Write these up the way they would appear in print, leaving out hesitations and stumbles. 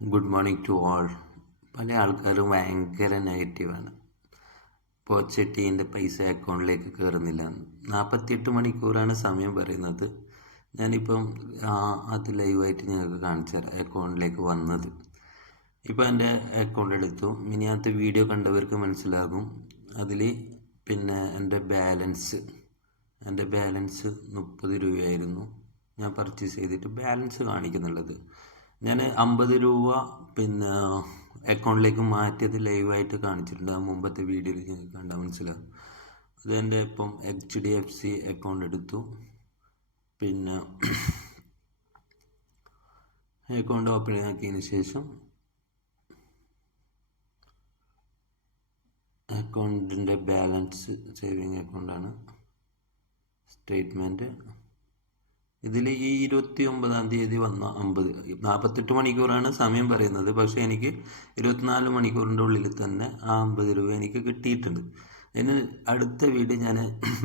Good morning to all. പല ആൾക്കാരും ഭയങ്കര നെഗറ്റീവാണ്. പോച്ചെട്ടീൻ്റെ പൈസ അക്കൗണ്ടിലേക്ക് കയറുന്നില്ല. 48 മണിക്കൂറാണ് സമയം പറയുന്നത്. ഞാനിപ്പം അത് ലൈവായിട്ട് ഞങ്ങൾക്ക് കാണിച്ചു തരാം. അക്കൗണ്ടിലേക്ക് വന്നത് ഇപ്പോൾ എൻ്റെ അക്കൗണ്ട് എടുത്തു. മിനിയാത്ത വീഡിയോ കണ്ടവർക്ക് മനസ്സിലാകും. അതിൽ പിന്നെ എൻ്റെ ബാലൻസ് 30 രൂപയായിരുന്നു ഞാൻ പർച്ചേസ് ചെയ്തിട്ട് ബാലൻസ് കാണിക്കുന്നുള്ളത്. ഞാൻ 50 രൂപ പിന്നെ അക്കൗണ്ടിലേക്ക് മാറ്റിയത് ലൈവായിട്ട് കാണിച്ചിട്ടുണ്ട്. ആ മുമ്പത്തെ വീഡിയോയിൽ നിങ്ങൾക്ക് കണ്ടാൽ മനസ്സിലാകും. അത് എൻ്റെ ഇപ്പം HDFC അക്കൗണ്ട് എടുത്തു. പിന്നെ അക്കൗണ്ട് ഓപ്പൺ ആക്കിയതിന് ശേഷം അക്കൗണ്ടിൻ്റെ ബാലൻസ് സേവിങ് അക്കൗണ്ടാണ് സ്റ്റേറ്റ്മെൻറ്റ്. ഇതിൽ ഈ 29-ാം തീയതി വന്ന 48 മണിക്കൂറാണ് സമയം പറയുന്നത്. പക്ഷേ എനിക്ക് 24 മണിക്കൂറിൻ്റെ ഉള്ളിൽ തന്നെ ആ 50 രൂപ എനിക്ക് കിട്ടിയിട്ടുണ്ട്. അതിന് അടുത്ത വീഡിയോ ഞാൻ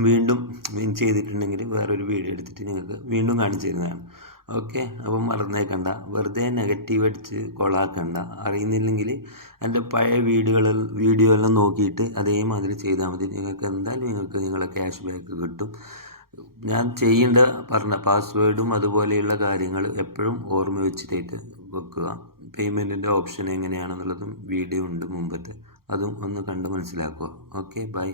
വീണ്ടും വിൻ ചെയ്തിട്ടുണ്ടെങ്കിൽ വേറൊരു വീഡിയോ എടുത്തിട്ട് നിങ്ങൾക്ക് വീണ്ടും കാണിച്ചു തരുന്നതാണ്. ഓക്കെ, അപ്പം മറന്നേക്കണ്ട, വെറുതെ നെഗറ്റീവ് അടിച്ച് കൊളാക്കണ്ട. അറിയുന്നില്ലെങ്കിൽ എൻ്റെ പഴയ വീഡിയോ എല്ലാം നോക്കിയിട്ട് അതേമാതിരി ചെയ്താൽ മതി. നിങ്ങൾക്ക് എന്തായാലും നിങ്ങളെ ക്യാഷ് ബാക്ക് കിട്ടും. ഞാൻ പറഞ്ഞ പാസ്വേഡും അതുപോലെയുള്ള കാര്യങ്ങൾ എപ്പോഴും ഓർമ്മ വെച്ചിട്ട് വെക്കുക. പേയ്മെൻറ്റിൻ്റെ ഓപ്ഷൻ എങ്ങനെയാണെന്നുള്ളതും വീഡിയോ ഉണ്ട് മുമ്പത്തെ, അതും ഒന്ന് കണ്ട് മനസ്സിലാക്കുക. Okay, by.